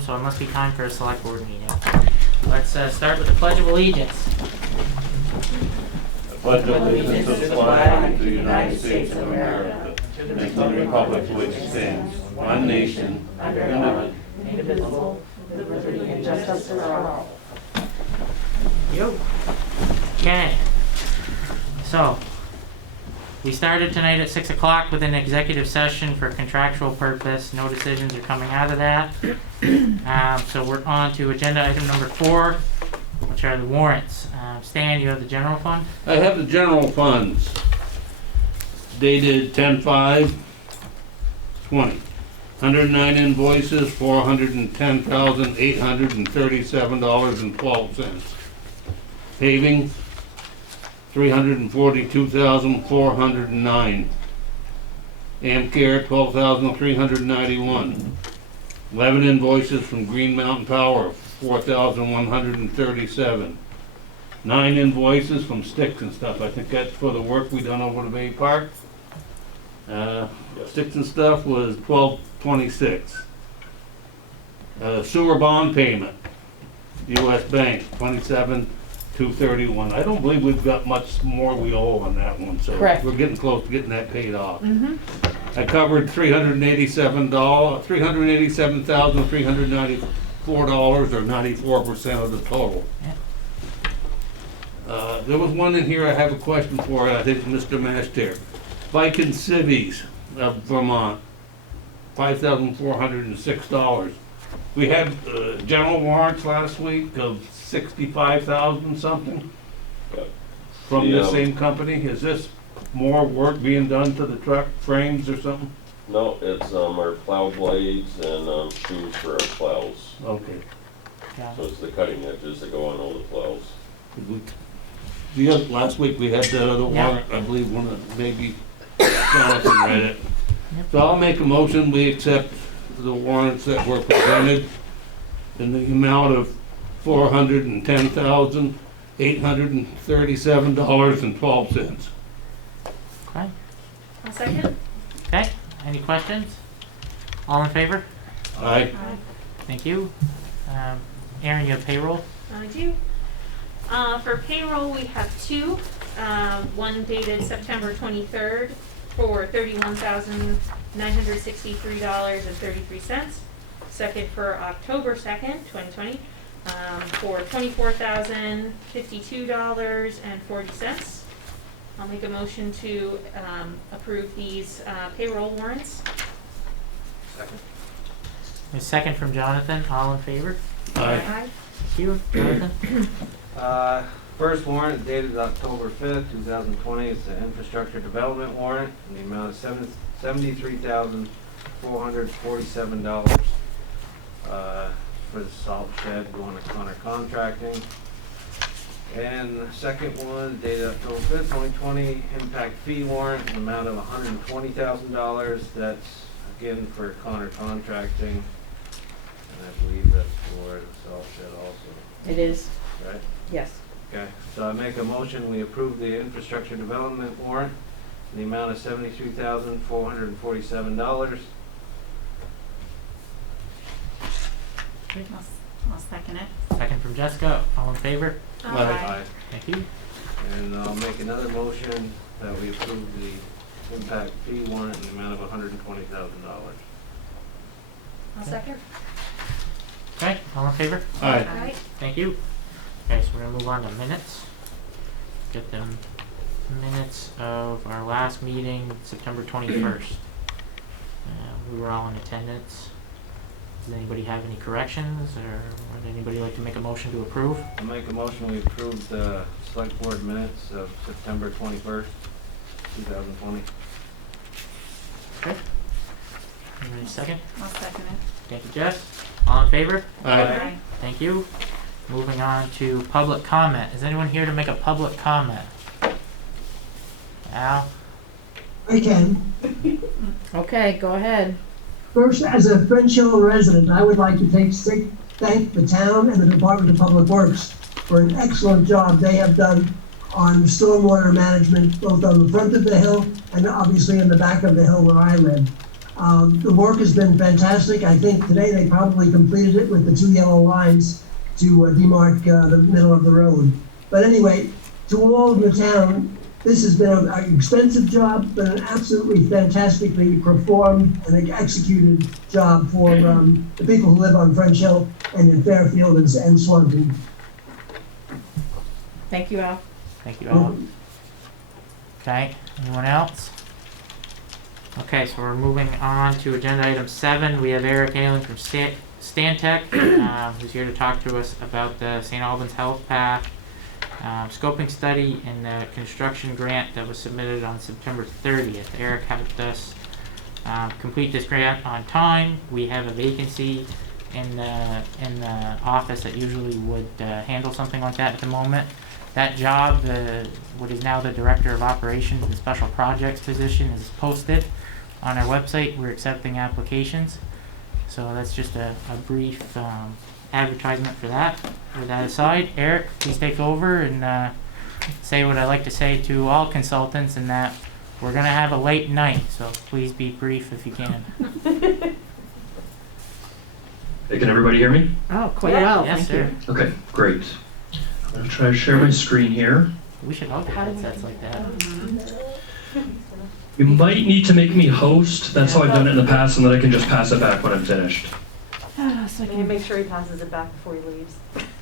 room, so it must be time for a select board meeting. Let's start with the Pledge of Allegiance. I pledge allegiance to the flag of the United States of America and to the republic for which it stands, one nation, under God, indivisible, with liberty and justice for all. Okay. So, we started tonight at 6 o'clock with an executive session for contractual purpose. No decisions are coming out of that. So we're on to agenda item number 4, which are the warrants. Stan, you have the general fund? I have the general funds dated 10/5/20. 109 invoices, $410,837.12. Paving, $342,409. Amcare, $12,391. 11 invoices from Green Mountain Power, $4,137. 9 invoices from Sticks and Stuff. I think that's for the work we done over the Bay Park. Sticks and Stuff was $12.26. Sewer bond payment, U.S. Bank, $27,231. I don't believe we've got much more we owe on that one, so Correct. we're getting close to getting that paid off. Mm-hmm. I covered $387,394, or 94% of the total. Yeah. There was one in here I have a question for, I think Mr. Mashter. Viking Civies of Vermont, $5,406. We had general warrants last week of 65,000 something from the same company. Is this more work being done to the truck frames or something? No, it's our plow blades and shoes for our plows. Okay. Yeah. So it's the cutting edges that go on all the plows. Last week we had that other Yeah. warrant, I believe one of, maybe Jonathan read it. Yep. So I'll make a motion, we accept the warrants that were presented in the amount of $410,837.12. Okay. A second? Okay. Any questions? All in favor? Aye. Thank you. Aaron, you have payroll? I do. For payroll, we have 2. One dated September 23rd for $31,963.33. Second for October 2nd, 2020, for $24,052.40. I'll make a motion to approve these payroll warrants. Second. A second from Jonathan. All in favor? Aye. Thank you. Jonathan? First warrant dated October 5th, 2020. It's an infrastructure development warrant in the amount of $73,447 for the salt shed going to Connor Contracting. And the second one dated October 5th, 2020, impact fee warrant in the amount of $120,000. That's again for Connor Contracting. And I believe that's for the salt shed also, It is, right? yes. Okay, so I make a motion, we approve the infrastructure development warrant in the amount of $73,447. I'll second it. Second from Jessica. All in favor? Aye. Thank you. And I'll make another motion that we approve the impact fee warrant in the amount of $120,000. I'll second. Okay. All in favor? Aye. Aye. Thank you. Okay, so we're gonna move on to minutes. Get them minutes of our last meeting, September 21st. We were all in attendance. Does anybody have any corrections, or would anybody like to make a motion to approve? I'll make a motion, we approve the select board minutes of September 21st, 2020. Okay. Anybody second? I'll second it. Thank you, Jess. All in favor? Aye. Thank you. Moving on to public comment. Is anyone here to make a public comment? Al? I can. Okay, go ahead. First, as a French Hill resident, I would like to thank the town and the Department of Public Works for an excellent job they have done on stormwater management, both on the front of the hill and obviously in the back of the hill where I live. The work has been fantastic. I think today they probably completed it with the 2 yellow lines to demarc the middle of the road. But anyway, to all in the town, this has been an expensive job, but an absolutely fantastically performed and executed job for the people who live on French Hill and in Fairfield and Swanton. Thank you, Al. Thank you, Al. Okay, anyone else? Okay, so we're moving on to agenda item 7. We have Eric Ayling from Stantec, who's here to talk to us about the St. Albans Health Path scoping study and the construction grant that was submitted on September 30th. Eric helped us complete this grant on time. We have a vacancy in the office that usually would handle something like that at the moment. That job, what is now the Director of Operations and Special Projects position, is posted on our website. We're accepting applications. So that's just a brief advertisement for that. With that aside, Eric, please take over and say what I like to say to all consultants, in that we're going to have a late night, so please be brief if you can. Hey, can everybody hear me? Oh, quite well, Yes, thank you. sir. Okay, great. I'm going to try to share my screen here. We should all get headsets like that. You might need to make me host. That's how I've done it in the past, and then I can just pass it back when I'm finished. So I Can you can make sure he passes it back before he leaves?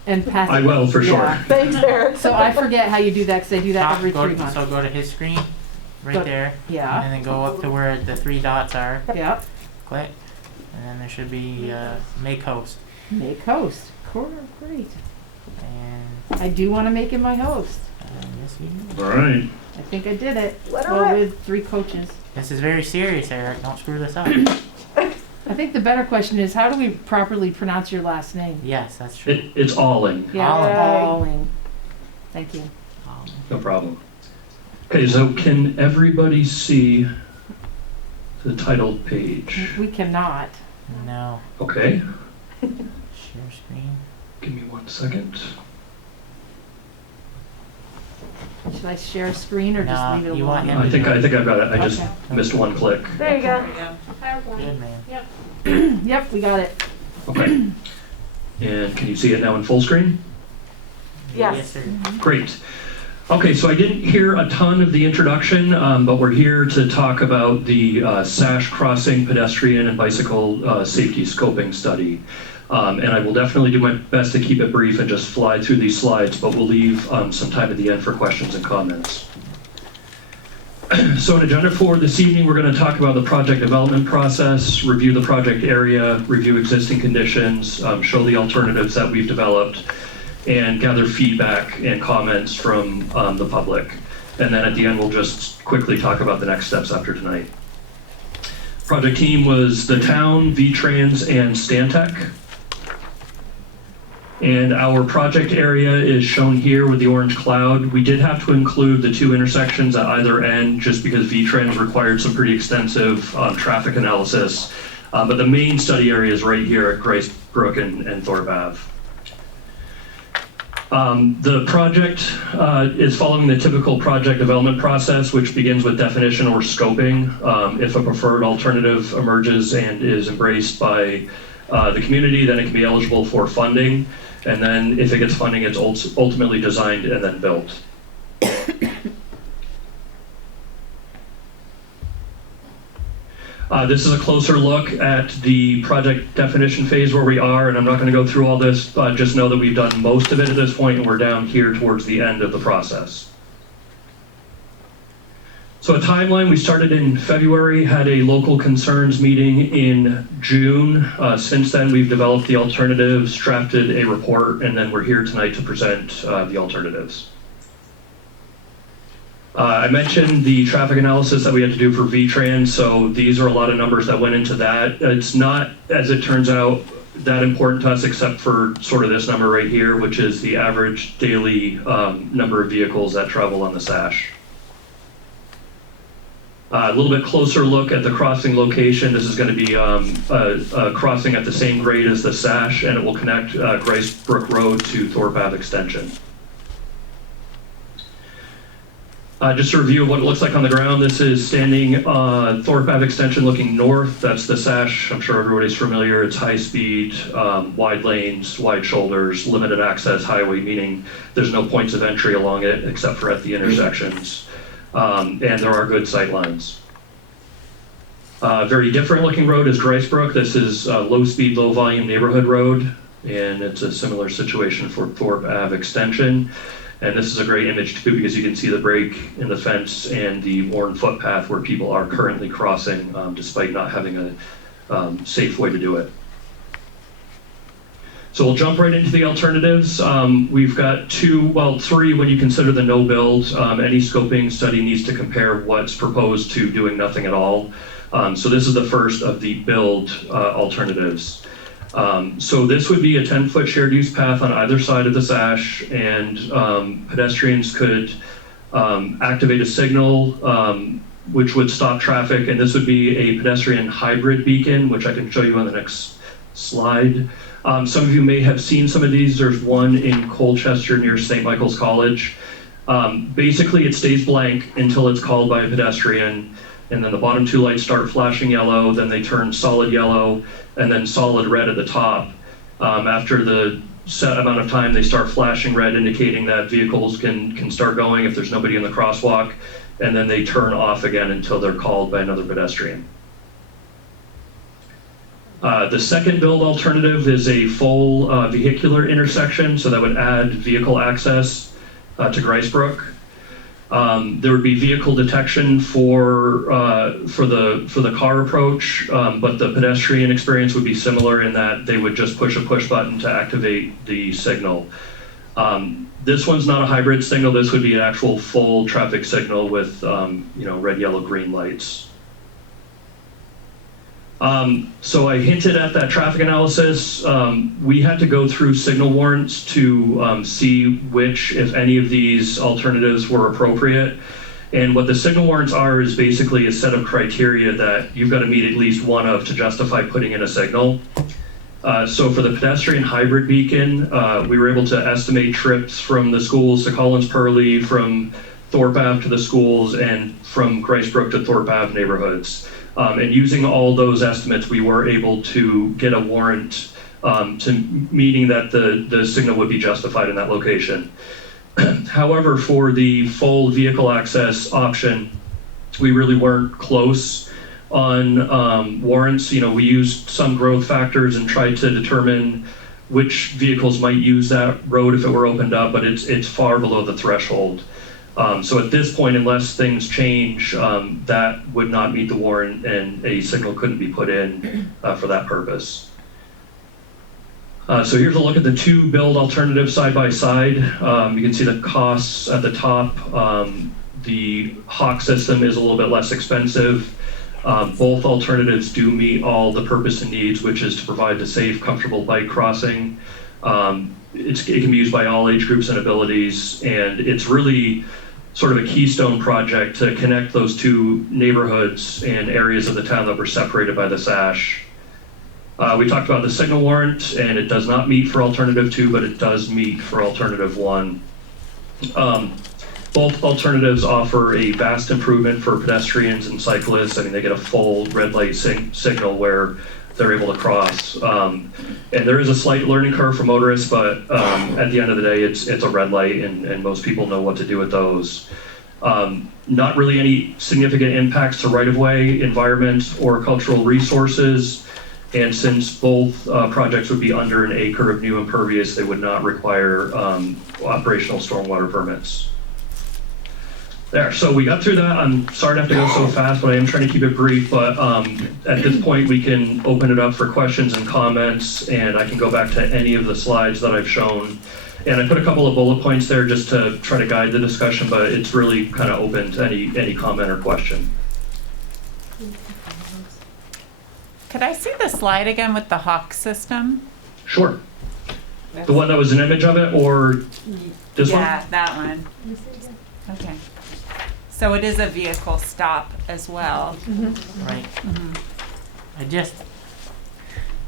and pass. I will, for sure. Yeah. Thanks, Eric. So I forget how you do that, because I do that every 3 months. So go to his screen, right Go- there, Yeah, and then go up to where the 3 dots are. yeah. Click, and then there should be make host. Make host. Cool, great. And I do want to make him my host. yes, you do. All right. I think I did it. Let her Well, rip. with 3 coaches. This is very serious, Eric. Don't screw this up. I think the better question is, how do we properly pronounce your last name? Yes, that's true. It's Alling. Yeah, Alling. Alling. Thank you. No problem. Okay, so can everybody see the title page? We cannot. No. Okay, Share screen. give me 1 second. Should I share a screen or just No, leave it you alone? want him I think I've got it. I just Okay. missed 1 click. There you go. PowerPoint. Good man. Yep. Yep, we got it. Okay. And can you see it now in full screen? Yes. sir. Great. Okay, so I didn't hear a ton of the introduction, but we're here to talk about the Sash Crossing pedestrian and bicycle safety scoping study. And I will definitely do my best to keep it brief and just fly through these slides, but we'll leave some time at the end for questions and comments. So an agenda for this evening, we're going to talk about the project development process, review the project area, review existing conditions, show the alternatives that we've developed, and gather feedback and comments from the public. And then at the end, we'll just quickly talk about the next steps after tonight. Project team was the town, V-Trans, and Stantec. And our project area is shown here with the orange cloud. We did have to include the 2 intersections at either end just because V-Trans required some pretty extensive traffic analysis. But the main study area is right here at Grace Brook and Thorpe Ave. The project is following the typical project development process, which begins with definition or scoping. If a preferred alternative emerges and is embraced by the community, then it can be eligible for funding. And then if it gets funding, it's ultimately designed and then built. This is a closer look at the project definition phase where we are, and I'm not going to go through all this, but just know that we've done most of it at this point, and we're down here towards the end of the process. So a timeline, we started in February, had a local concerns meeting in June. Since then, we've developed the alternatives, drafted a report, and then we're here tonight to present the alternatives. I mentioned the traffic analysis that we had to do for V-Trans, so these are a lot of numbers that went into that. It's not, as it turns out, that important to us except for sort of this number right here, which is the average daily number of vehicles that travel on the Sash. A little bit closer look at the crossing location. This is going to be a crossing at the same grade as the Sash, and it will connect Grace Brook Road to Thorpe Ave Extension. Just a review of what it looks like on the ground. This is standing Thorpe Ave extension looking north. That's the SASH. I'm sure everybody's familiar. It's high speed, wide lanes, wide shoulders, limited access highway, meaning there's no points of entry along it except for at the intersections. And there are good sight lines. Very different looking road is Gricebrook. This is low speed, low volume neighborhood road. And it's a similar situation for Thorpe Ave extension. And this is a great image too, because you can see the break in the fence and the worn footpath where people are currently crossing, despite not having a safe way to do it. So we'll jump right into the alternatives. We've got three when you consider the no build. Any scoping study needs to compare what's proposed to doing nothing at all. So this is the first of the build alternatives. So this would be a 10-foot shared use path on either side of the SASH, and pedestrians could activate a signal which would stop traffic, and this would be a pedestrian hybrid beacon, which I can show you on the next slide. Some of you may have seen some of these. There's one in Colchester near St. Michael's College. Basically, it stays blank until it's called by a pedestrian, and then the bottom two lights start flashing yellow, then they turn solid yellow, and then solid red at the top. After the set amount of time, they start flashing red, indicating that vehicles can start going if there's nobody in the crosswalk, and then they turn off again until they're called by another pedestrian. The second build alternative is a full vehicular intersection, so that would add vehicle access to Gricebrook. There would be vehicle detection for the car approach, but the pedestrian experience would be similar in that they would just push a push button to activate the signal. This one's not a hybrid signal. This would be an actual full traffic signal with red, yellow, green lights. So I hinted at that traffic analysis. We had to go through signal warrants to see which, if any of these alternatives were appropriate. And what the signal warrants are is basically a set of criteria that you've got to meet at least one of to justify putting in a signal. So for the pedestrian hybrid beacon, we were able to estimate trips from the schools to Collins Purley, from Thorpe Ave to the schools, and from Gricebrook to Thorpe Ave neighborhoods. And using all those estimates, we were able to get a warrant meaning that the signal would be justified in that location. However, for the full vehicle access option, we really weren't close on warrants. We used some growth factors and tried to determine which vehicles might use that road if it were opened up, but it's far below the threshold. So at this point, unless things change, that would not meet the warrant, and a signal couldn't be put in for that purpose. So here's a look at the two build alternatives side by side. You can see the costs at the top. The Hawk system is a little bit less expensive. Both alternatives do meet all the purpose and needs, which is to provide the safe, comfortable bike crossing. It can be used by all age groups and abilities, and it's really sort of a keystone project to connect those two neighborhoods and areas of the town that were separated by the SASH. We talked about the signal warrant, and it does not meet for alternative 2, but it does meet for alternative 1. Both alternatives offer a vast improvement for pedestrians and cyclists. I mean, they get a full red light signal where they're able to cross. And there is a slight learning curve for motorists, but at the end of the day, it's a red light, and most people know what to do with those. Not really any significant impacts to right-of-way, environment, or cultural resources. And since both projects would be under an acre of new impervious, they would not require operational stormwater permits. There, so we got through that. I'm sorry to have to go so fast, but I am trying to keep it brief. But at this point, we can open it up for questions and comments, and I can go back to any of the slides that I've shown. And I put a couple of bullet points there just to try to guide the discussion, but it's really kind of open to any comment or question. Could I see the slide again with the Hawk system? Sure. The one that was an image of it, or this one? Yeah, that one. Okay. So it is a vehicle stop as well. Right.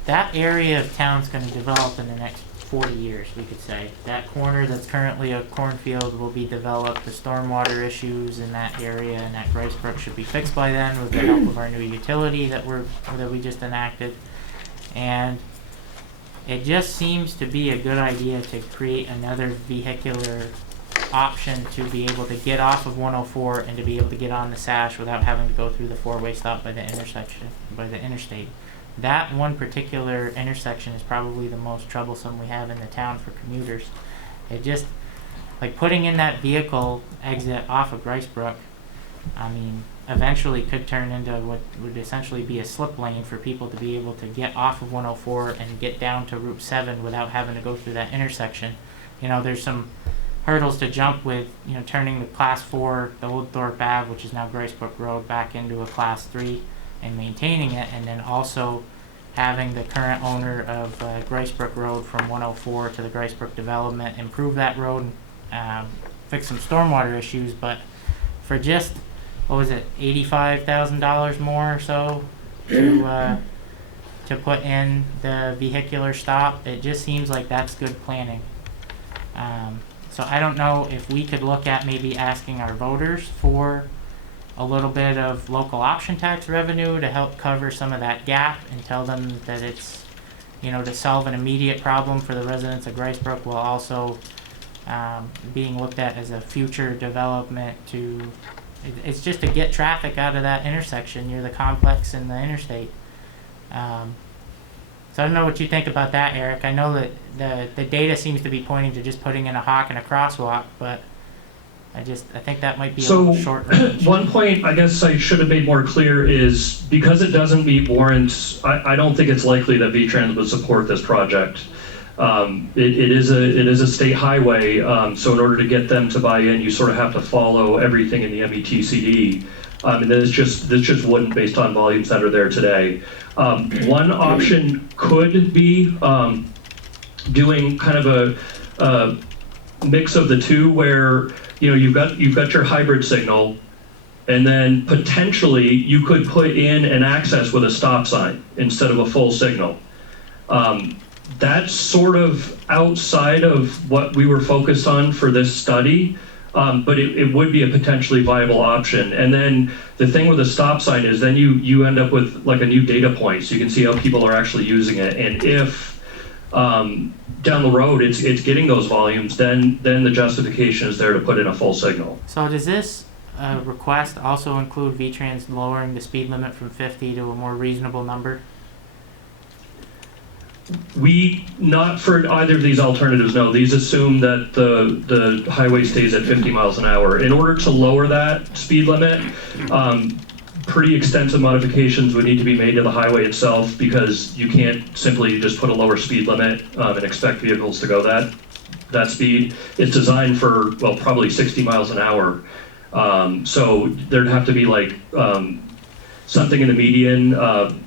That area of town's gonna develop in the next 40 years, we could say. That corner that's currently a cornfield will be developed. The stormwater issues in that area and at Grace Brook should be fixed by then with the help of our new utility that we just enacted. And it just seems to be a good idea to create another vehicular option to be able to get off of 104 and to be able to get on the Sash without having to go through the four-way stop by the interstate. That one particular intersection is probably the most troublesome we have in the town for commuters. It just, like putting in that vehicle exit off of Grace Brook, I mean, eventually could turn into what would essentially be a slip lane for people to be able to get off of 104 and get down to Route 7 without having to go through that intersection. You know, there's some hurdles to jump with, you know, turning the Class 4, the Old Thorpe Ave, which is now Grace Brook Road, back into a Class 3 and maintaining it, and then also having the current owner of Grace Brook Road from 104 to the Grace Brook development improve that road, fix some stormwater issues, but for just, what was it, $85,000 more or so to put in the vehicular stop, it just seems like that's good planning. So I don't know if we could look at maybe asking our voters for a little bit of local option tax revenue to help cover some of that gap and tell them that it's, you know, to solve an immediate problem for the residents of Grace Brook while also being looked at as a future development to, it's just to get traffic out of that intersection near the complex and the interstate. So I don't know what you think about that, Eric. I know that the data seems to be pointing to just putting in a hawk and a crosswalk, but I think that might be a little short range. One point I guess I should have made more clear is because it doesn't meet warrants, I don't think it's likely that VTrans would support this project. It is a state highway, so in order to get them to buy in, you sort of have to follow everything in the METCD. And this just wouldn't based on volumes that are there today. One option could be doing kind of a mix of the two where, you know, you've got your hybrid signal, and then potentially you could put in an access with a stop sign instead of a full signal. That's sort of outside of what we were focused on for this study, but it would be a potentially viable option. And then the thing with a stop sign is then you end up with like a new data point, so you can see how people are actually using it. And if down the road it's getting those volumes, then the justification is there to put in a full signal. So does this request also include VTrans lowering the speed limit from 50 to a more reasonable number? Not for either of these alternatives, no. These assume that the highway stays at 50 miles an hour. In order to lower that speed limit, pretty extensive modifications would need to be made to the highway itself, because you can't simply just put a lower speed limit and expect vehicles to go that speed. It's designed for, well, probably 60 miles an hour. So there'd have to be like something in the median.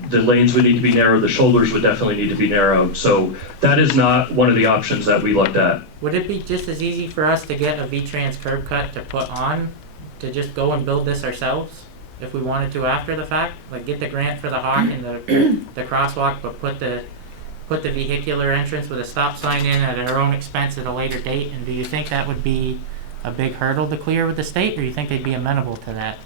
The lanes would need to be narrow. The shoulders would definitely need to be narrow. So that is not one of the options that we looked at. Would it be just as easy for us to get a VTrans curb cut to put on, to just go and build this ourselves if we wanted to after the fact? Like get the grant for the hawk and the crosswalk, but put the vehicular entrance with a stop sign in at our own expense at a later date? And do you think that would be a big hurdle to clear with the state, or do you think they'd be amenable to that?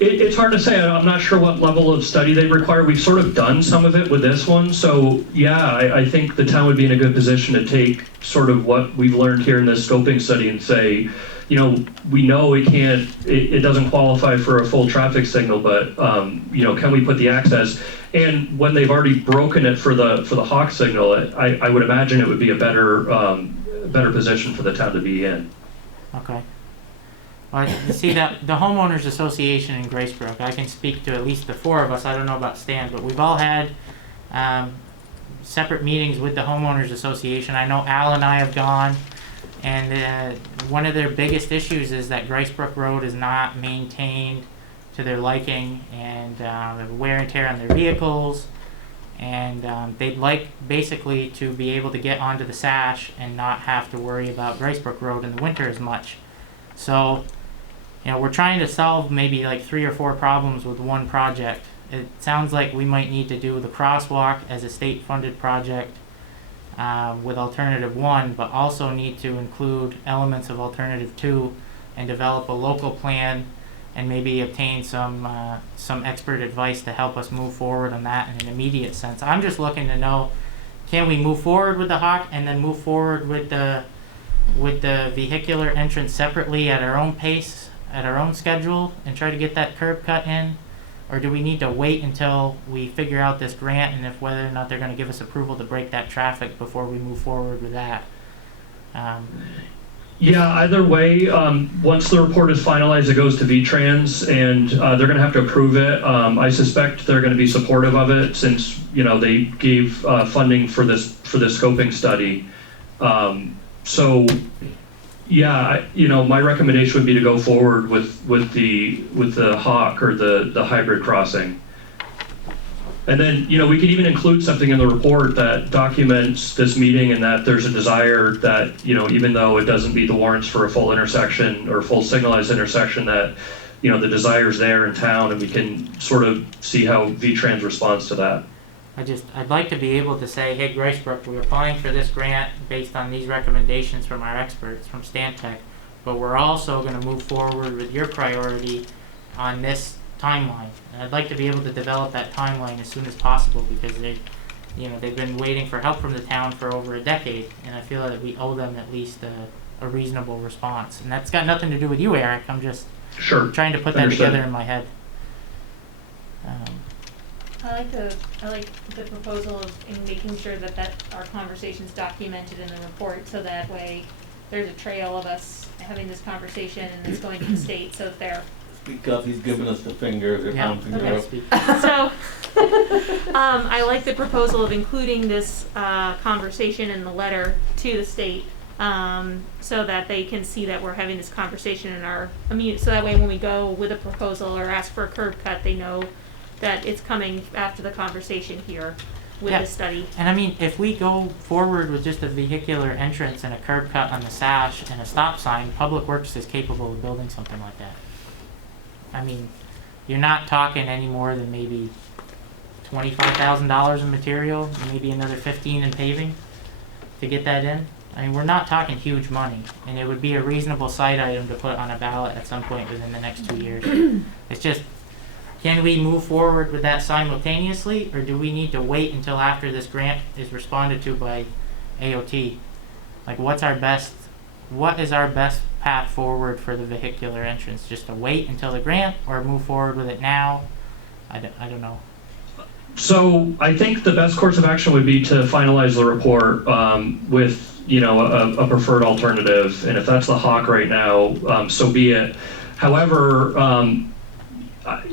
It's hard to say. I'm not sure what level of study they require. We've sort of done some of it with this one. So yeah, I think the town would be in a good position to take sort of what we've learned here in this scoping study and say, you know, we know it doesn't qualify for a full traffic signal, but you know, can we put the access? And when they've already broken it for the hawk signal, I would imagine it would be a better position for the town to be in. Okay. Well, you see that the homeowners association in Grace Brook, I can speak to at least the four of us. I don't know about Stan, but we've all had separate meetings with the homeowners association. I know Al and I have gone, and one of their biggest issues is that Grace Brook Road is not maintained to their liking, and wear and tear on their vehicles, and they'd like basically to be able to get onto the Sash and not have to worry about Grace Brook Road in the winter as much. So, you know, we're trying to solve maybe like 3 or 4 problems with one project. It sounds like we might need to do the crosswalk as a state-funded project, with alternative 1, but also need to include elements of alternative 2 and develop a local plan and maybe obtain some expert advice to help us move forward on that in an immediate sense. I'm just looking to know, can we move forward with the Hawk and then move forward with the vehicular entrance separately at our own pace, at our own schedule, and try to get that curb cut in? Or do we need to wait until we figure out this grant and if whether or not they're going to give us approval to break that traffic before we move forward with that? Yeah, either way, once the report is finalized, it goes to VTrans, and they're going to have to approve it. I suspect they're going to be supportive of it since, you know, they gave funding for this scoping study. So, yeah, you know, my recommendation would be to go forward with the Hawk or the hybrid crossing. And then, you know, we could even include something in the report that documents this meeting and that there's a desire that, you know, even though it doesn't meet the warrants for a full intersection or full signalized intersection, that, you know, the desire's there in town, and we can sort of see how VTrans responds to that. I'd like to be able to say, hey, Gracebrook, we're applying for this grant based on these recommendations from our experts from Stantec, but we're also going to move forward with your priority on this timeline. And I'd like to be able to develop that timeline as soon as possible because they've been waiting for help from the town for over a decade, and I feel that we owe them at least a reasonable response. And that's got nothing to do with you, Eric. I'm just trying to put that together in my head. I like the proposal of in making sure that our conversation's documented in the report, so that way there's a trail of us having this conversation and it's going to the state, so if they're Because he's giving us the finger, they're pointing it up. So, I like the proposal of including this conversation in the letter to the state, so that they can see that we're having this conversation in our so that way when we go with a proposal or ask for a curb cut, they know that it's coming after the conversation here with the study. And I mean, if we go forward with just a vehicular entrance and a curb cut on the sash and a stop sign, Public Works is capable of building something like that. I mean, you're not talking any more than maybe $25,000 in material, maybe another $15,000 in paving to get that in. I mean, we're not talking huge money, and it would be a reasonable side item to put on a ballot at some point within the next 2 years. It's just, can we move forward with that simultaneously, or do we need to wait until after this grant is responded to by AOT? Like, what is our best path forward for the vehicular entrance? Just to wait until the grant, or move forward with it now? I don't know. So I think the best course of action would be to finalize the report with, you know, a preferred alternative, and if that's the Hawk right now, so be it. However,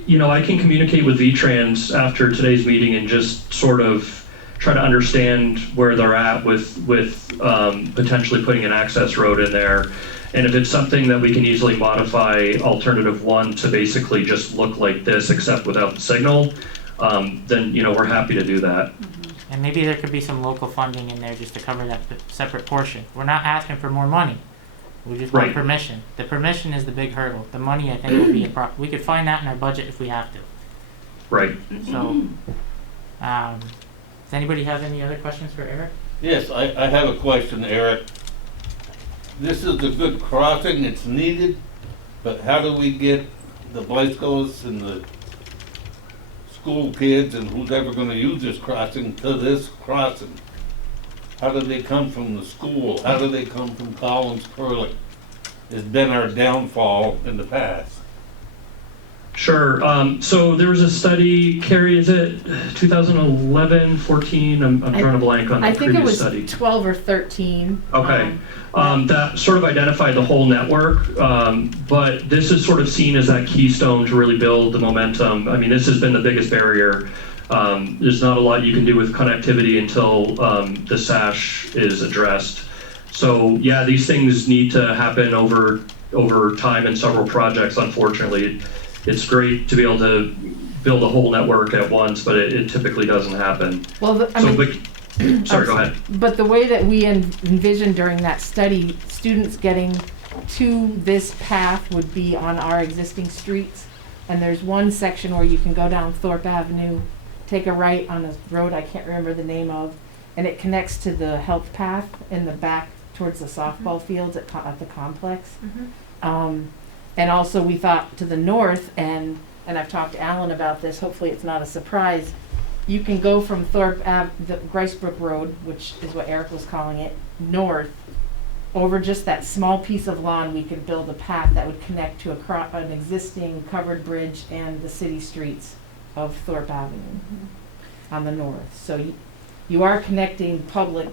you know, I can communicate with VTrans after today's meeting and just sort of try to understand where they're at with potentially putting an access road in there. And if it's something that we can easily modify alternative 1 to basically just look like this except without the signal, then, you know, we're happy to do that. And maybe there could be some local funding in there just to cover that separate portion. We're not asking for more money. We just want permission. The permission is the big hurdle. The money, I think, will be we could find that in our budget if we have to. Right. So, does anybody have any other questions for Eric? Yes, I have a question, Eric. This is a good crossing, it's needed, but how do we get the bicyclists and the school kids and who's ever gonna use this crossing to this crossing? How do they come from the school? How do they come from Collins Curling? It's been our downfall in the past. Sure. So there was a study, Carrie, is it 2011, 14? I'm drawing a blank on the previous study. I think it was 12 or 13. Okay. That sort of identified the whole network, but this is sort of seen as that keystone to really build the momentum. I mean, this has been the biggest barrier. There's not a lot you can do with connectivity until the SASH is addressed. So yeah, these things need to happen over time in several projects. Unfortunately, it's great to be able to build a whole network at once, but it typically doesn't happen. Well, sorry, go ahead. But the way that we envisioned during that study, students getting to this path would be on our existing streets. And there's one section where you can go down Thorpe Avenue, take a right on a road I can't remember the name of, and it connects to the health path in the back towards the softball fields at the complex. And also we thought to the north, and I've talked to Alan about this, hopefully it's not a surprise, you can go from Thorpe Ave, the Gricebrook Road, which is what Eric was calling it, north, over just that small piece of lawn, we could build a path that would connect to an existing covered bridge and the city streets of Thorpe Avenue on the north. So you are connecting public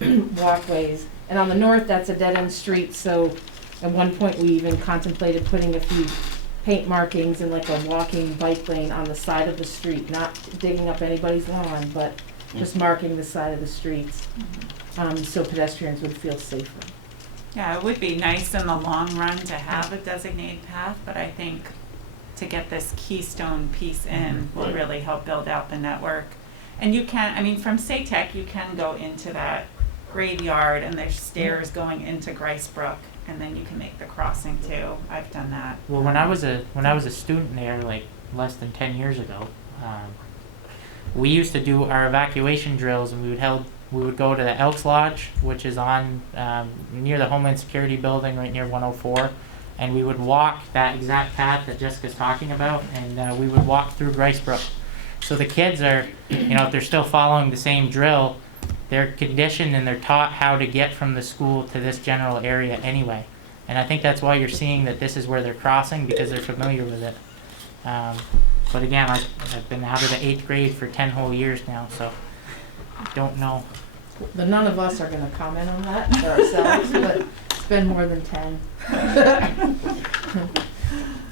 walkways. And on the north, that's a dead-end street, so at one point we even contemplated putting a few paint markings and like a walking bike lane on the side of the street, not digging up anybody's lawn, but just marking the side of the streets, so pedestrians would feel safer. Yeah, it would be nice in the long run to have a designated path, but I think to get this keystone piece in will really help build out the network. And you can, I mean, from SATEC, you can go into that graveyard and there's stairs going into Gricebrook, and then you can make the crossing too. I've done that. Well, when I was a student there, like less than 10 years ago, we used to do our evacuation drills, and we would go to the Elks Lodge, which is on near the Homeland Security building, right near 104, and we would walk that exact path that Jessica's talking about, and we would walk through Gricebrook. So the kids are, if they're still following the same drill, they're conditioned and they're taught how to get from the school to this general area anyway. And I think that's why you're seeing that this is where they're crossing, because they're familiar with it. But again, I've been out of the 8th grade for 10 whole years now, so I don't know. But none of us are gonna comment on that for ourselves, but it's been more than 10.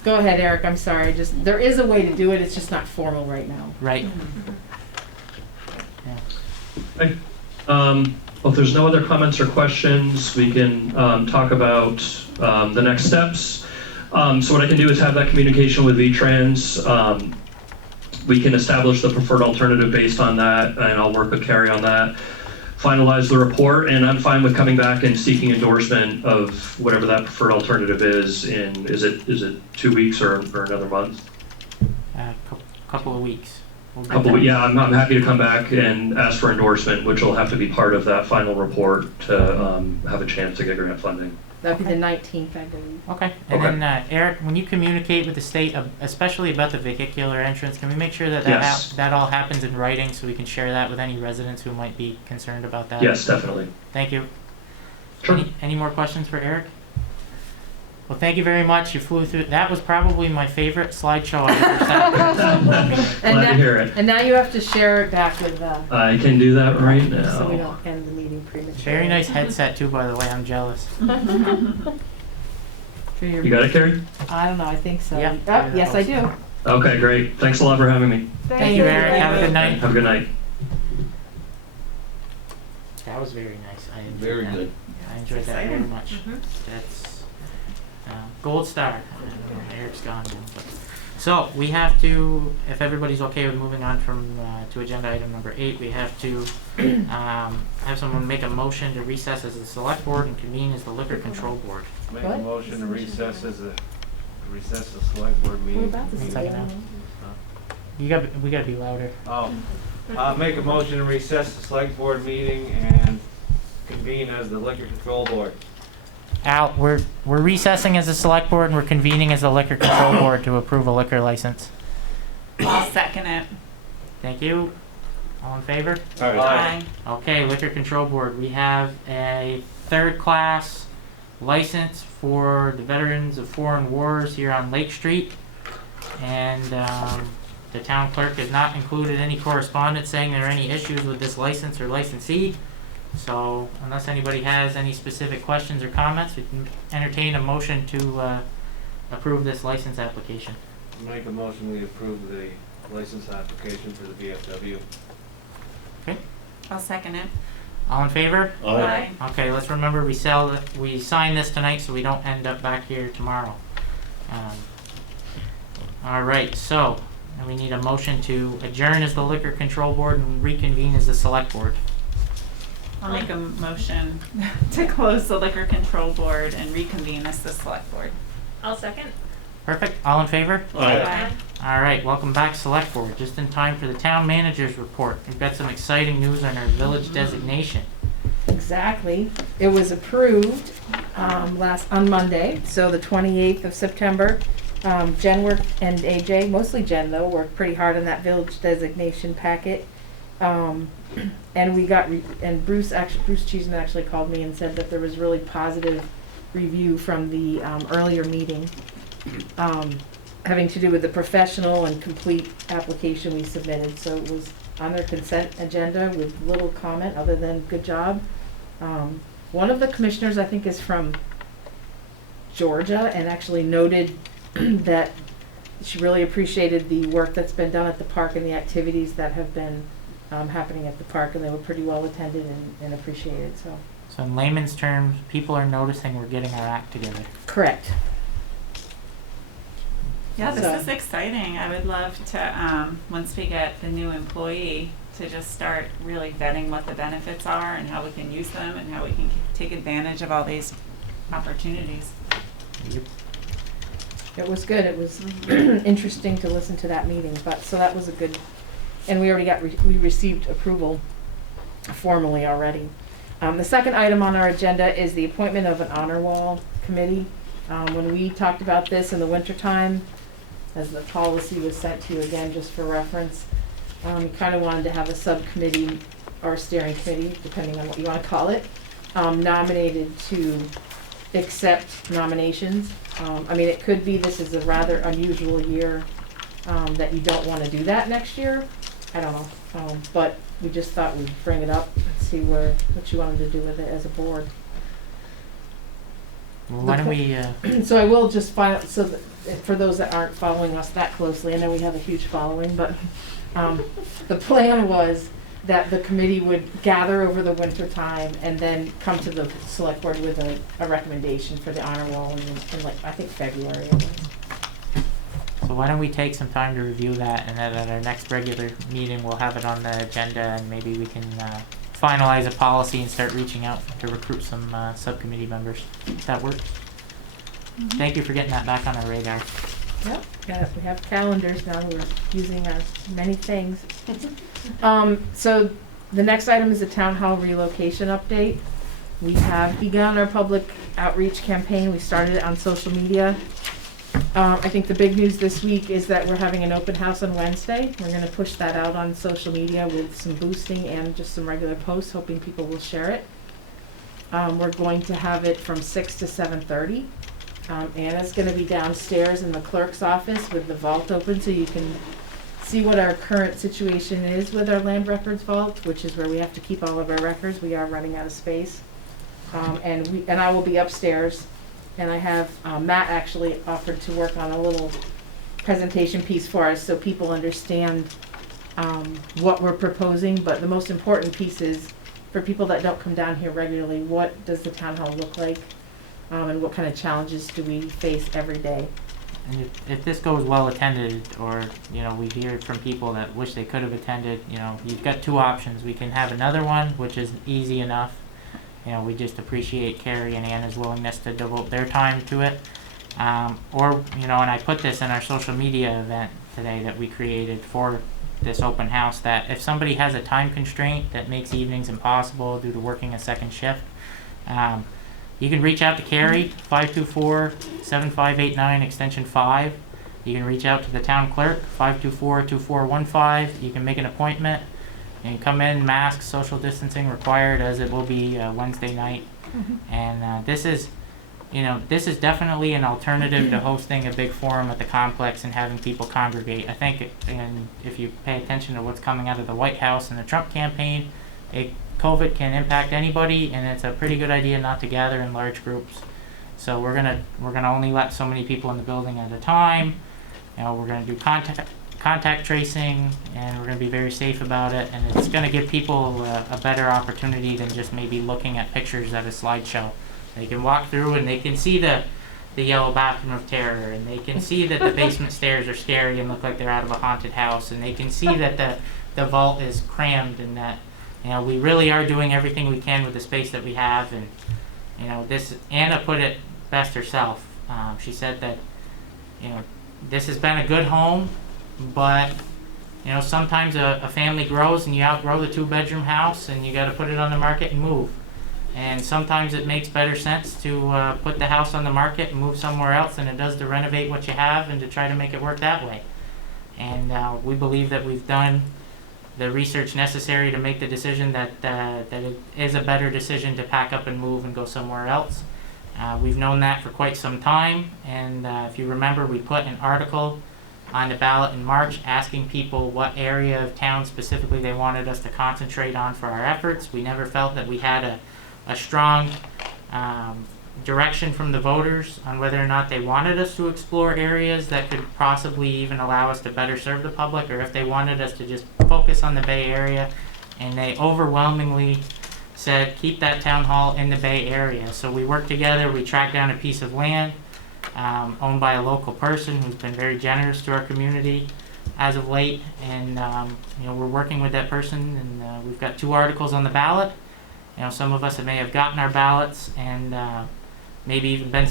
Go ahead, Eric, I'm sorry, there is a way to do it, it's just not formal right now. Right. Okay. Well, if there's no other comments or questions, we can talk about the next steps. So what I can do is have that communication with V-Trans. We can establish the preferred alternative based on that, and I'll work with Carrie on that. Finalize the report, and I'm fine with coming back and seeking endorsement of whatever that preferred alternative is is it 2 weeks or another month? Couple of weeks. Yeah, I'm happy to come back and ask for endorsement, which will have to be part of that final report to have a chance to get grant funding. That'd be the 19th, I believe. Okay. And then Eric, when you communicate with the state, especially about the vehicular entrance, can we make sure that that all happens in writing so we can share that with any residents who might be concerned about that? Yes, definitely. Thank you. Sure. Any more questions for Eric? Well, thank you very much. You flew through. That was probably my favorite slideshow I've ever sat. Glad to hear it. And now you have to share it back with I can do that right now. so we don't end the meeting prematurely. Very nice headset too, by the way. I'm jealous. You got it, Carrie? I don't know, I think so. Yeah. Oh, yes, I do. Okay, great. Thanks a lot for having me. Thank you, Eric. Have a good night. Have a good night. That was very nice. I enjoyed Very that. good. I enjoyed that very much. That's gold star. I don't know, Eric's gone now. But. So we have to, if everybody's okay with moving on from to agenda item number 8, we have to have someone make a motion to recess as the select board and convene as the liquor control board. Make a motion to recess the select board meeting. Second now. We gotta be louder. Make a motion to recess the select board meeting and convene as the liquor control board. Al, we're recessing as the select board and we're convening as the liquor control board to approve a liquor license. I'll second it. Thank you. All in favor? Aye. Okay, liquor control board. We have a 3rd class license for the Veterans of Foreign Wars here on Lake Street. And the town clerk has not included any correspondence saying there are any issues with this license or licensee. So unless anybody has any specific questions or comments, we can entertain a motion to approve this license application. Make a motion we approve the license application for the VFW. Okay. I'll second it. All in favor? Aye. Okay, let's remember we sign this tonight so we don't end up back here tomorrow. All right, so now we need a motion to adjourn as the liquor control board and reconvene as the select board. I'll make a motion to close the liquor control board and reconvene as the select board. I'll second. Perfect. All in favor? Aye. All right, welcome back, Select Board. Just in time for the town manager's report. We've got some exciting news on our village designation. Exactly. It was approved on Monday, so the 28th of September. Jen worked, and AJ, mostly Jen though, worked pretty hard on that village designation packet. And we got, and Bruce Cheeseman actually called me and said that there was really positive review from the earlier meeting, having to do with the professional and complete application we submitted. So it was on their consent agenda with little comment other than good job. One of the commissioners, I think, is from Georgia, and actually noted that she really appreciated the work that's been done at the park and the activities that have been happening at the park, and they were pretty well attended and appreciated. So in layman's terms, people are noticing we're getting our act together. Correct. Yeah, this So- is exciting. I would love to, once we get the new employee, to just start really vetting what the benefits are and how we can use them and how we can take advantage of all these opportunities. It was good. It was interesting to listen to that meeting, but so that was a good, and we already we received approval formally already. The second item on our agenda is the appointment of an honor wall committee. When we talked about this in the wintertime, as the policy was sent to you again, just for reference, we kind of wanted to have a subcommittee or steering committee, depending on what you want to call it, nominated to accept nominations. I mean, it could be this is a rather unusual year, that you don't want to do that next year. I don't know, but we just thought we'd bring it up and see what you wanted to do with it as a board. Well, why don't we, So I will just find, so that, for those that aren't following us that closely, I know we have a huge following, but the plan was that the committee would gather over the winter time and then come to the select board with a recommendation for the honor wall in like, I think February. so why don't we take some time to review that, and then at our next regular meeting, we'll have it on the agenda, and maybe we can finalize a policy and start reaching out to recruit some subcommittee members. Does that work? Thank you for getting that back on our radar. Yep, we have calendars now, we're using our many things. So the next item is a town hall relocation update. We have begun our public outreach campaign. We started it on social media. I think the big news this week is that we're having an open house on Wednesday. We're gonna push that out on social media with some boosting and just some regular posts, hoping people will share it. We're going to have it from 6 to 7:30. Anna's gonna be downstairs in the clerk's office with the vault open, so you can see what our current situation is with our land records vault, which is where we have to keep all of our records. We are running out of space. And I will be upstairs, and I have, Matt actually offered to work on a little presentation piece for us so people understand, what we're proposing, but the most important piece is, for people that don't come down here regularly, what does the town hall look like? And what kind of challenges do we face every day? And if this goes well attended, or, you know, we hear from people that wish they could have attended, you know, you've got two options. We can have another one, which is easy enough. You know, we just appreciate Carrie and Anna's willingness to devote their time to it. Or, you know, and I put this in our social media event today that we created for this open house, that if somebody has a time constraint that makes evenings impossible due to working a second shift, you can reach out to Carrie, 524-7589, extension 5. You can reach out to the town clerk, 524-2415. You can make an appointment and come in, mask, social distancing required, as it will be Wednesday night. And this is, you know, this is definitely an alternative to hosting a big forum at the complex and having people congregate. I think, and if you pay attention to what's coming out of the White House and the Trump campaign, COVID can impact anybody, and it's a pretty good idea not to gather in large groups. So we're gonna only let so many people in the building at a time. You know, we're gonna do contact tracing, and we're gonna be very safe about it. And it's gonna give people a better opportunity than just maybe looking at pictures at a slideshow. They can walk through and they can see the yellow bathroom of terror, and they can see that the basement stairs are scary and look like they're out of a haunted house, and they can see that the vault is crammed, and that, you know, we really are doing everything we can with the space that we have. And, you know, this, Anna put it best herself. She said that, you know, this has been a good home, but you know, sometimes a family grows and you outgrow the 2-bedroom house and you got to put it on the market and move. And sometimes it makes better sense to put the house on the market and move somewhere else than it does to renovate what you have and to try to make it work that way. And we believe that we've done the research necessary to make the decision that it is a better decision to pack up and move and go somewhere else. We've known that for quite some time, and if you remember, we put an article on the ballot in March asking people what area of town specifically they wanted us to concentrate on for our efforts. We never felt that we had a strong direction from the voters on whether or not they wanted us to explore areas that could possibly even allow us to better serve the public, or if they wanted us to just focus on the Bay Area. And they overwhelmingly said keep that town hall in the Bay Area. So we worked together, we tracked down a piece of land owned by a local person who's been very generous to our community as of late, and you know, we're working with that person, and we've got 2 articles on the ballot. You know, some of us may have gotten our ballots and maybe even been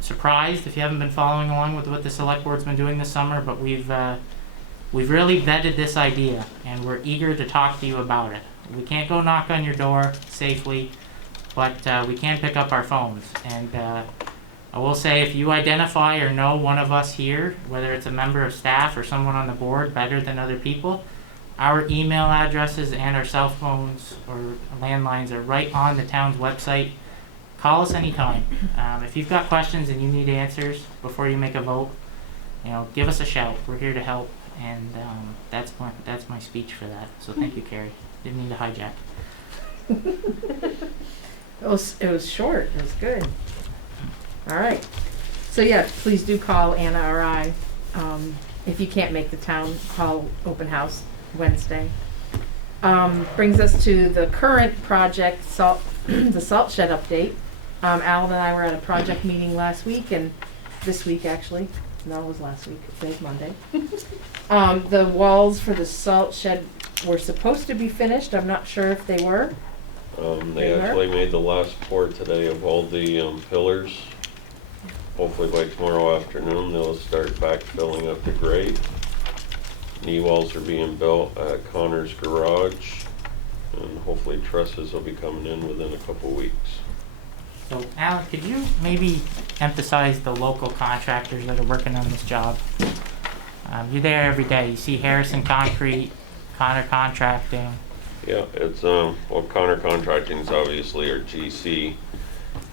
surprised if you haven't been following along with what the select board's been doing this summer, but we've really vetted this idea and we're eager to talk to you about it. We can't go knock on your door safely, but we can pick up our phones. And I will say, if you identify or know one of us here, whether it's a member of staff or someone on the board better than other people, our email addresses and our cell phones or landlines are right on the town's website. Call us anytime. If you've got questions and you need answers before you make a vote, you know, give us a shout. We're here to help, and that's my speech for that. So thank you, Carrie. Didn't mean to hijack. It was short. It was good. All right. So yeah, please do call Anna or I if you can't make the town hall open house Wednesday. Brings us to the current project, the salt shed update. Alan and I were at a project meeting last week, and this week actually. No, it was last week. Today's Monday. The walls for the salt shed were supposed to be finished. I'm not sure if they were. They actually made the last pour today of all the pillars. Hopefully by tomorrow afternoon they'll start backfilling up the grade. Knee walls are being built at Connor's garage, and hopefully trusses will be coming in within a couple weeks. So, Alan, could you maybe emphasize the local contractors that are working on this job? You're there every day. You see Harrison Concrete, Connor Contracting. Yeah, it's well, Connor Contracting is obviously our GC,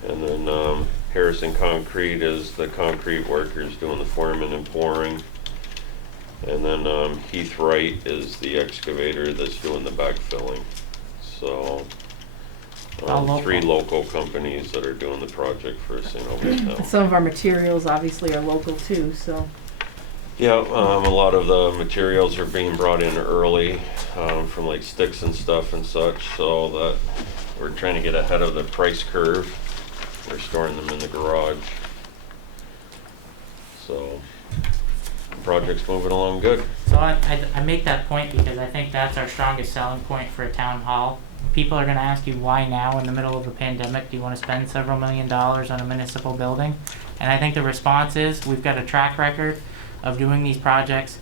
and then Harrison Concrete is the concrete workers doing the forming and pouring. And then Heath Wright is the excavator that's doing the backfilling. So 3 local companies that are doing the project for St. Albans Town. Some of our materials obviously are local too, so. Yeah, a lot of the materials are being brought in early from like sticks and stuff and such, so that we're trying to get ahead of the price curve. We're storing them in the garage. So project's moving along good. So I make that point because I think that's our strongest selling point for a town hall. People are going to ask you why now in the middle of a pandemic do you want to spend several $1 million on a municipal building? And I think the response is we've got a track record of doing these projects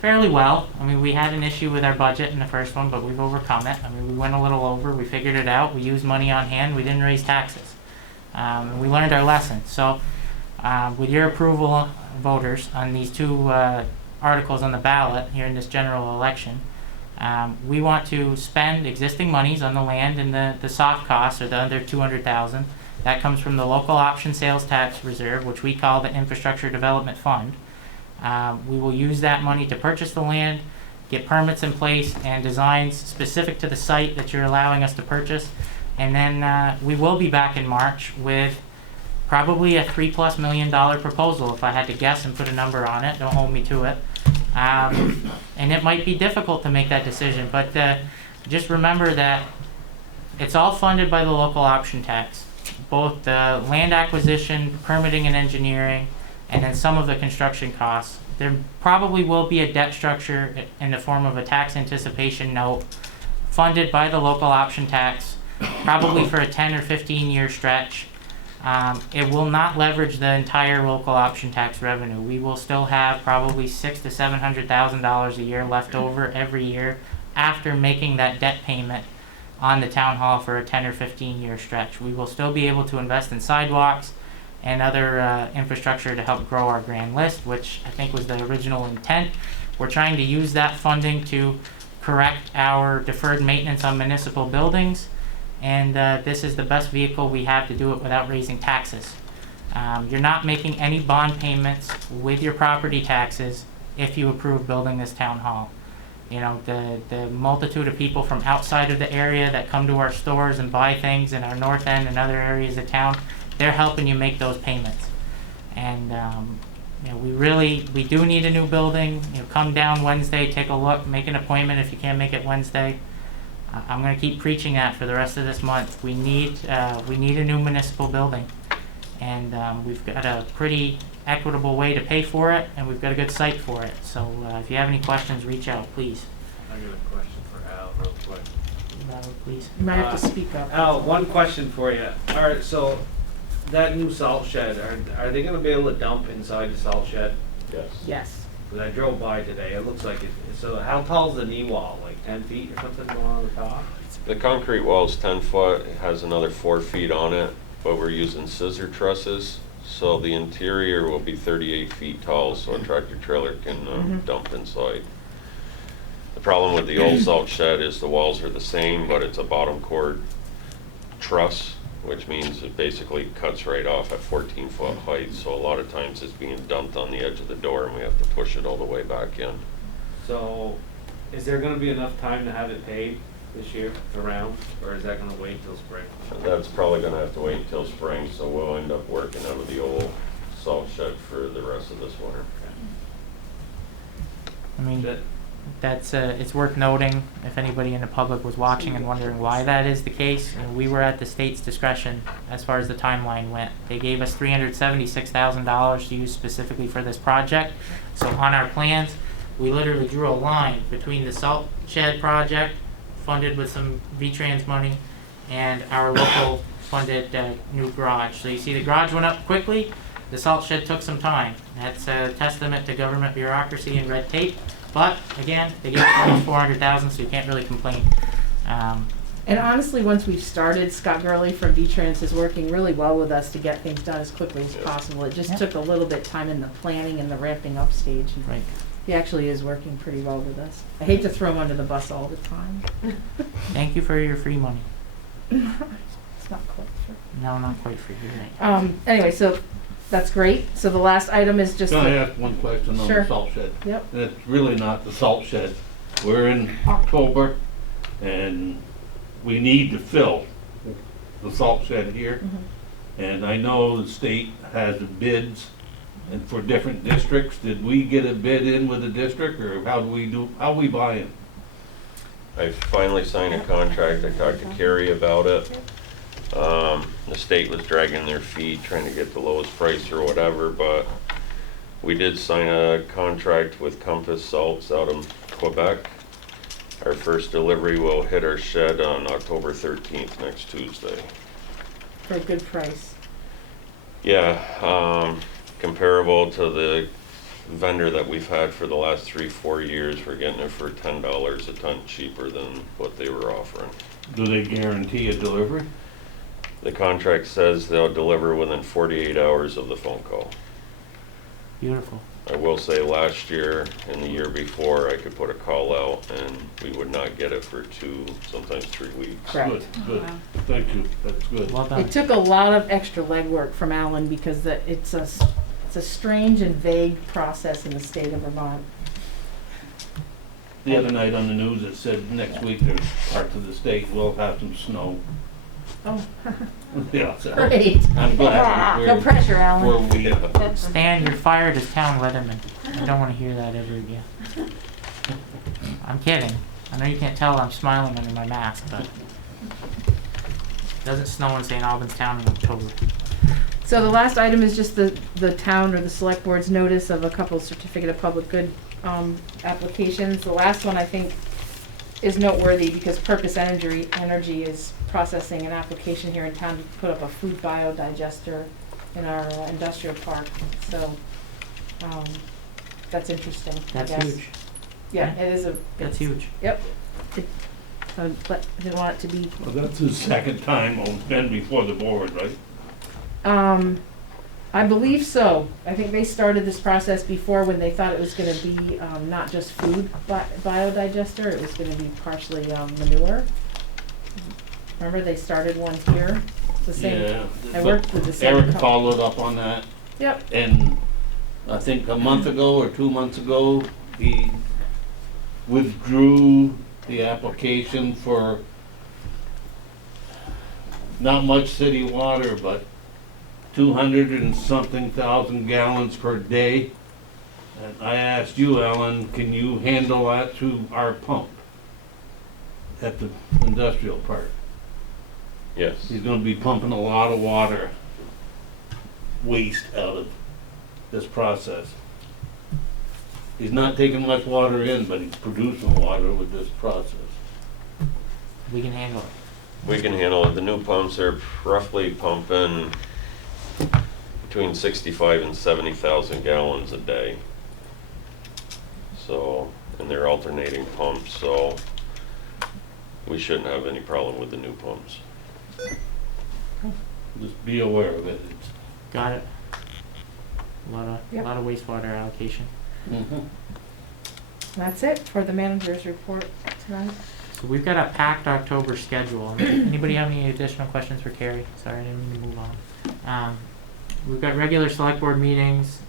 fairly well. I mean, we had an issue with our budget in the first one, but we've overcome it. I mean, we went a little over, we figured it out, we used money on hand, we didn't raise taxes. And we learned our lesson. So with your approval, voters, on these 2 articles on the ballot here in this general election, we want to spend existing monies on the land and the soft costs, or the under $200,000. That comes from the local option sales tax reserve, which we call the Infrastructure Development Fund. We will use that money to purchase the land, get permits in place and designs specific to the site that you're allowing us to purchase. And then we will be back in March with probably a $3+ million proposal, if I had to guess and put a number on it. Don't hold me to it. And it might be difficult to make that decision, but just remember that it's all funded by the local option tax, both the land acquisition, permitting and engineering, and then some of the construction costs. There probably will be a debt structure in the form of a tax anticipation note funded by the local option tax, probably for a 10 or 15 year stretch. It will not leverage the entire local option tax revenue. We will still have probably $600,000 to $700,000 a year left over every year after making that debt payment on the town hall for a 10 or 15 year stretch. We will still be able to invest in sidewalks and other infrastructure to help grow our grand list, which I think was the original intent. We're trying to use that funding to correct our deferred maintenance on municipal buildings, and this is the best vehicle we have to do it without raising taxes. You're not making any bond payments with your property taxes if you approve building this town hall. You know, the multitude of people from outside of the area that come to our stores and buy things in our north end and other areas of town, they're helping you make those payments. And you know, we do need a new building. You know, come down Wednesday, take a look, make an appointment if you can't make it Wednesday. I'm going to keep preaching that for the rest of this month. We need a new municipal building, and we've got a pretty equitable way to pay for it, and we've got a good site for it. So if you have any questions, reach out, please. I got a question for Al real quick. Please. You might have to speak up. Al, one question for you. Alright, so that new salt shed, are they gonna be able to dump inside the salt shed? Yes. Yes. Cause I drove by today, it looks like it, so how tall is the knee wall, like 10 feet or something going on the top? The concrete wall is 10 foot, it has another 4 feet on it, but we're using scissor trusses, so the interior will be 38 feet tall, so a tractor trailer can dump inside. The problem with the old salt shed is the walls are the same, but it's a bottom cord truss, which means it basically cuts right off at 14-foot height, so a lot of times it's being dumped on the edge of the door and we have to push it all the way back in. So, is there gonna be enough time to have it paved this year, the round, or is that gonna wait till spring? That's probably gonna have to wait until spring, so we'll end up working out of the old salt shed for the rest of this winter. I mean, That- that's it's worth noting if anybody in the public was watching and wondering why that is the case. And we were at the state's discretion as far as the timeline went. They gave us $376,000 to use specifically for this project. So on our plans, we literally drew a line between the salt shed project, funded with some V-Trans money, and our local funded new garage. So you see the garage went up quickly, the salt shed took some time. That's a testament to government bureaucracy and red tape. But again, they gave us almost $400,000, so you can't really complain. And honestly, once we've started, Scott Gurley from V-Trans is working really well with us to get things done as quickly as possible. It just took a little bit time in the planning and the ramping up stage. And Right. he actually is working pretty well with us. I hate to throw him under the bus all the time. Thank you for your free money. It's not quite true. No, not quite free. You're right. Anyway, so that's great. So the last item is just. Can I ask one question on Sure. the salt shed? Yep. And it's really not the salt shed. We're in October and we need to fill the salt shed here. And I know the state has bids and for different districts. Did we get a bid in with the district, or how are we buying? I finally signed a contract, I talked to Carrie about it. The state was dragging their feet, trying to get the lowest price or whatever, but we did sign a contract with Compass Salts out of Quebec. Our first delivery will hit our shed on October 13th, next Tuesday. For a good price. Yeah, comparable to the vendor that we've had for the last 3-4 years, we're getting it for $10 a ton cheaper than what they were offering. Do they guarantee a delivery? The contract says they'll deliver within 48 hours of the phone call. Beautiful. I will say last year and the year before, I could put a call out and we would not get it for 2, sometimes 3 weeks. Correct. Good, good. Wow. Thank you. That's good. Well done. It took a lot of extra legwork from Alan because it's a strange and vague process in the state of Vermont. The other night on the news, it said next week there's parts of the state will have some snow. Oh, Yeah, so great. I'm glad No pressure, Alan. we're Stan, you're fired as town weatherman. I don't want to hear that ever again. I'm kidding. I know you can't tell I'm smiling under my mask, but it doesn't snow in St. Albans Town in October. So the last item is just the town or the select board's notice of a couple certificate of public good applications. The last one, I think, is noteworthy because Purpose Energy is processing an application here in town to put up a food biodigester in our industrial park. So, that's interesting, I That's guess. huge. Yeah, it is That's huge. Yep. So, but I didn't want it to be, Well, that's his second time, been before the board, right? I believe so. I think they started this process before when they thought it was gonna be, not just food biodigester, it was gonna be partially, manure. Remember, they started one here, the same, Yeah. I worked with the same. Eric followed up on that, Yep, and I think a month ago or 2 months ago, he withdrew the application for not much city water, but 200 and something thousand gallons per day. And I asked you, Alan, can you handle that through our pump at the industrial park? Yes. He's gonna be pumping a lot of water waste out of this process. He's not taking much water in, but he's producing water with this process. We can handle it. We can handle it. The new pumps are roughly pumping between 65 and 70,000 gallons a day. So, and they're alternating pumps, so we shouldn't have any problem with the new pumps. Just be aware of it. Got it. Yep. Lot of wastewater allocation. that's it for the manager's report tonight. So we've got a packed October schedule. Anybody have any additional questions for Carrie? Sorry, I didn't mean to move on. We've got regular select board meetings,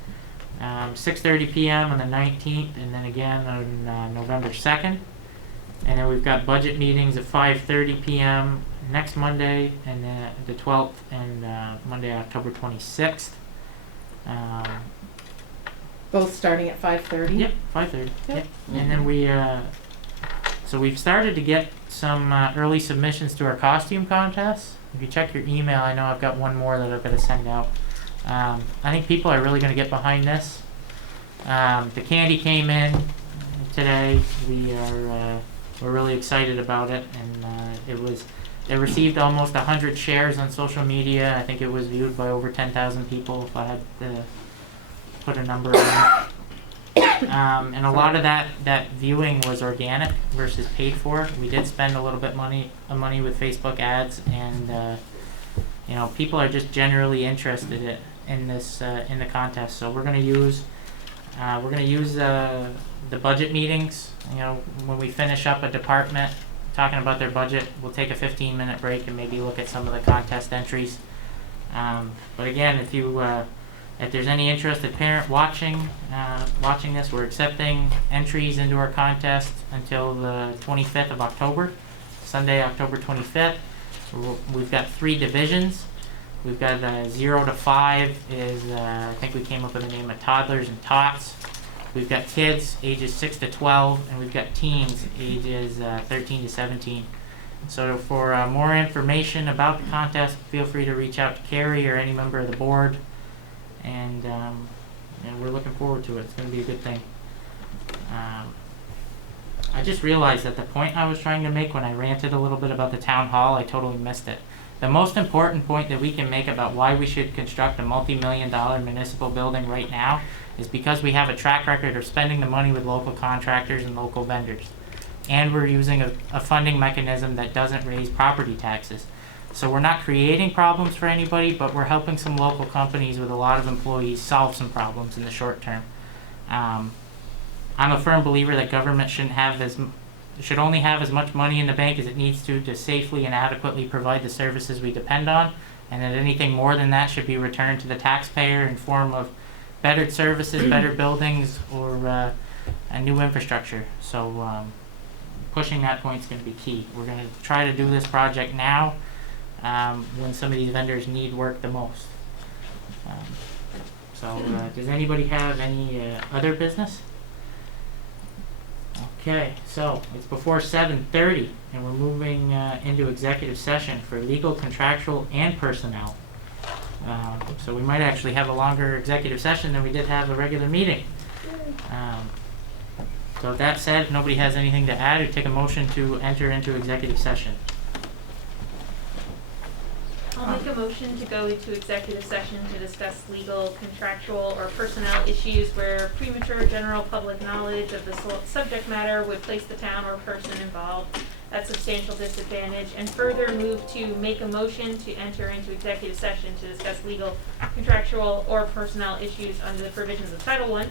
6:30 p.m. on the 19th, and then again on November 2nd. And then we've got budget meetings at 5:30 p.m. next Monday, and then the 12th, and Monday, October 26th. Both starting at 5:30? Yep, 5:30. Yep. Yep. And then so we've started to get some early submissions to our costume contest. If you check your email, I know I've got one more that I've got to send out. I think people are really going to get behind this. The candy came in today. We're really excited about it, and it received almost 100 shares on social media. I think it was viewed by over 10,000 people, if I had to put a number on it. And a lot of that viewing was organic versus paid for. We did spend a little bit money with Facebook ads, and people are just generally interested in this in the contest. So we're gonna use the budget meetings. When we finish up a department talking about their budget, we'll take a 15-minute break and maybe look at some of the contest entries. But again, if there's any interested parent watching this, we're accepting entries into our contest until the 25th of October, Sunday, October 25th. We've got 3 divisions. We've got 0 to 5 is, I think we came up with the name of toddlers and tots. We've got kids ages 6 to 12, and we've got teens ages 13 to 17. So for more information about the contest, feel free to reach out to Carrie or any member of the board. And we're looking forward to it. It's going to be a good thing. I just realized that the point I was trying to make when I ranted a little bit about the town hall, I totally missed it. The most important point that we can make about why we should construct a multi-million-dollar municipal building right now is because we have a track record of spending the money with local contractors and local vendors. And we're using a funding mechanism that doesn't raise property taxes. So we're not creating problems for anybody, but we're helping some local companies with a lot of employees solve some problems in the short term. I'm a firm believer that government should only have as much money in the bank as it needs to safely and adequately provide the services we depend on, and that anything more than that should be returned to the taxpayer in form of better services, better buildings, or a new infrastructure. So pushing that point is going to be key. We're going to try to do this project now when some of these vendors need work the most. Does anybody have any other business? Okay, so it's before 7:30, and we're moving into executive session for legal, contractual, and personnel. So we might actually have a longer executive session than we did have a regular meeting. So with that said, if nobody has anything to add, or take a motion to enter into executive session. I'll make a motion to go into executive session to discuss legal, contractual, or personnel issues where premature general public knowledge of the subject matter would place the town or person involved at substantial disadvantage, and further move to make a motion to enter into executive session to discuss legal, contractual, or personnel issues under the provisions of Title I,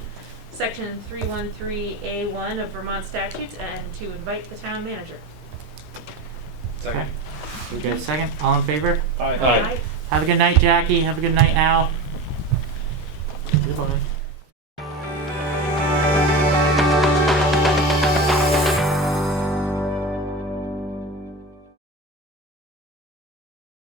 Section 313A1 of Vermont statutes, and to invite the town manager. Second. We get a second? All in favor? Aye. Have a good night, Jackie. Have a good night, Al. Goodbye.